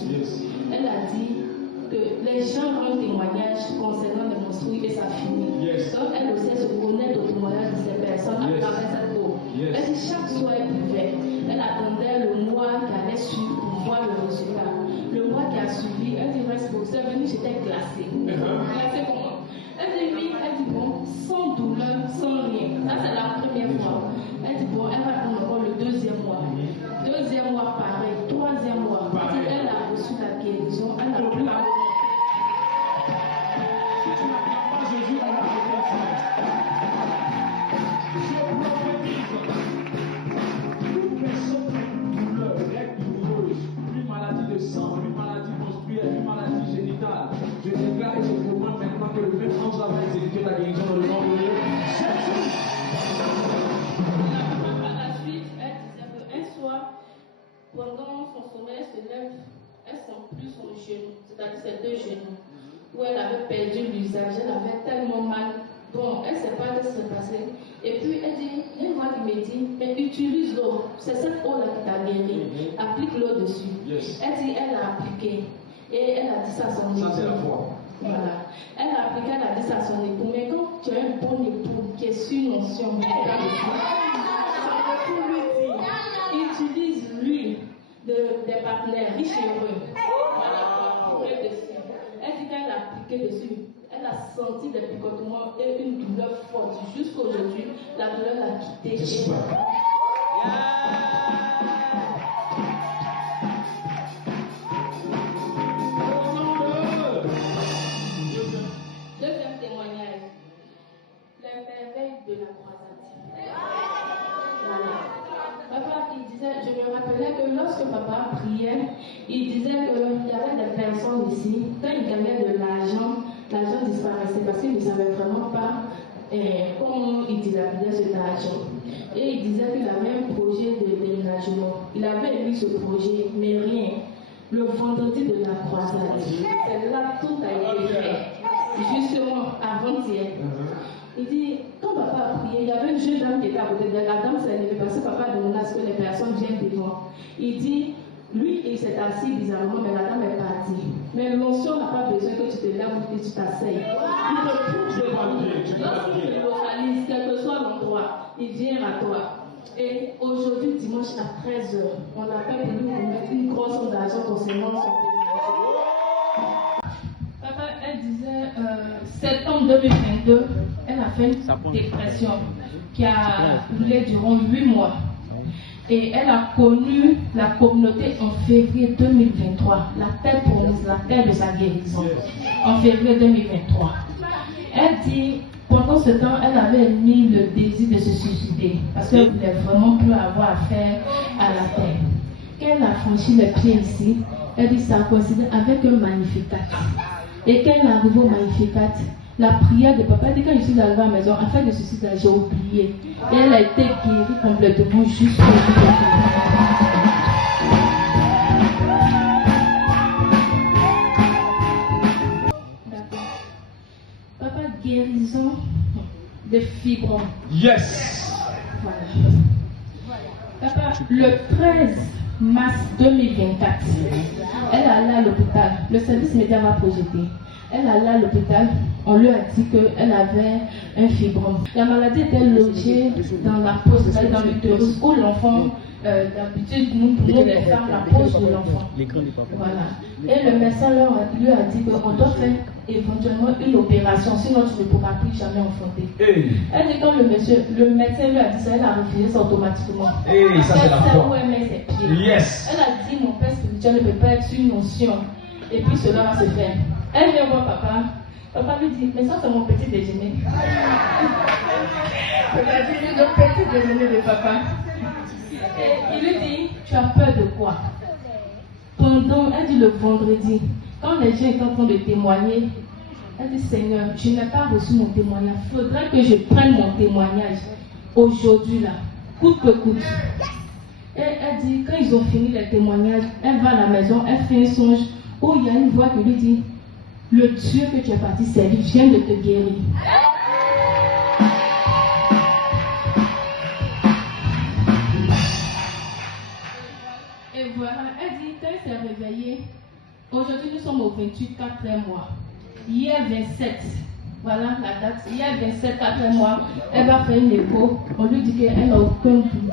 là-dessus. Elle a dit que les gens rendent témoignage concernant les menstrues et ça finit. Donc elle aussi se connaît au témoignage de ces personnes à travers cette eau. Elle dit chaque soir elle buvait. Elle attendait le mois qui allait suivre pour voir le résultat. Le mois qui a suivi, elle dit reste pour ça, j'étais glacée. Glacée comment? Elle dit oui, elle dit bon, sans douleur, sans rien. Ça c'est la première fois. Elle dit bon, elle va prendre encore le deuxième mois. Deuxième mois pareil, troisième mois. Elle dit elle a reçu la guérison, elle a plus la pendant son sommeil, elle se lève, elle sent plus son genou, c'est-à-dire ses deux genoux, où elle avait perdu l'usage, elle avait tellement mal. Bon, elle ne sait pas ce qui s'est passé. Et puis elle dit, il y a une voix qui me dit, mais utilise l'eau, c'est cette eau-là qui t'a guéri, applique l'eau dessus. Elle dit, elle a appliqué, et elle a dit ça à son époux. Ça c'est la foi. Voilà. Elle a appliqué, elle a dit ça à son époux, mais quand tu as un bon époux qui est sur une onction, utilise l'huile des partenaires riches et heureux. Voilà, dessus. Elle dit qu'elle a appliqué dessus. Elle a senti des picotements et une douleur forte. Jusqu'aujourd'hui, la douleur l'a quittée. Deuxième témoignage. Les merveilles de la croisade. Voilà. Papa, il disait, je me rappelais que lorsque papa priait, il disait qu'il y avait des personnes ici, quand ils gagnaient de l'argent disparaissait parce qu'ils ne savaient vraiment pas comment ils dilapidaient cet argent. Et il disait qu'il avait un projet de déménagement. Il avait eu ce projet, mais rien. Le vendredi de la croisade, c'est là que tout a été fait. Justement, avant-hier. Il dit, quand papa a prié, il y avait une jeune dame qui était à côté de la dame s'est levée parce que papa a demandé à ce que les personnes viennent devant. Il dit, lui, il s'est assis bizarrement, mais la dame est partie. Mais l'onction n'a pas besoin que tu te lèves ou que tu t'asseyes. Il te trouve lorsqu'il te localise, quel que soit l'endroit, il vient à toi. Et aujourd'hui, dimanche à 13h, on appelle pour nous remettre une grosse somme d'argent concernant son déménagement. Papa, elle disait, septembre 2022, elle a fait une dépression qui a roulé durant 8 mois. Et elle a connu la communauté en février 2023, la terre promise, la terre de sa guérison, en février 2023. Elle dit, pendant ce temps, elle avait mis le désir de se suicider, parce qu'elle ne voulait vraiment plus avoir affaire à la terre. Quand elle a franchi les pieds ici, elle dit, ça a coïncidé avec un magnificat. Et quand elle est arrivée au magnificat, la prière de papa, elle dit, quand je suis arrivée à la maison, afin de se suicider, j'ai oublié. Et elle a été guérie complètement jusqu'au bout de la Papa, guérison des fibromes. Yes! Voilà. Papa, le 13 mars 2024, elle est allée à l'hôpital. Le service média m'a projeté. Elle est allée à l'hôpital, on lui a dit qu'elle avait un fibrome. La maladie était logée dans la peau, c'est-à-dire dans l'utérus, où l'enfant, d'habitude, nous pouvons faire la pose de l'enfant. Voilà. Et le médecin lui a dit qu'on doit faire éventuellement une opération, sinon tu ne pourras plus jamais enfanter. Elle dit quand le médecin lui a dit ça, elle a refusé ça automatiquement. Ça c'est la foi. Où elle met ses pieds. Yes. Elle a dit mon père spirituel ne peut pas être une notion. Et puis cela va se faire. Elle vient voir papa. Papa lui dit, mais ça c'est mon petit déjeuner. C'est-à-dire le petit déjeuner de papa. Et il lui dit, tu as peur de quoi? Elle dit le vendredi, quand les gens étaient en train de témoigner, elle dit, Seigneur, je n'ai pas reçu mon témoignage. Il faudrait que je prenne mon témoignage aujourd'hui là, coûte que coûte. Et elle dit, quand ils ont fini les témoignages, elle va à la maison, elle fait un songe où il y a une voix qui lui dit, le Dieu que tu es parti servir vient de te guérir. Et voilà, elle dit, quand bébé s'est réveillé. Aujourd'hui, nous sommes au 28, 4 mois. Hier, 27. Voilà la date. Hier, 27, 4 mois. Elle va faire une écho. On lui dit qu'elle n'a aucun doute.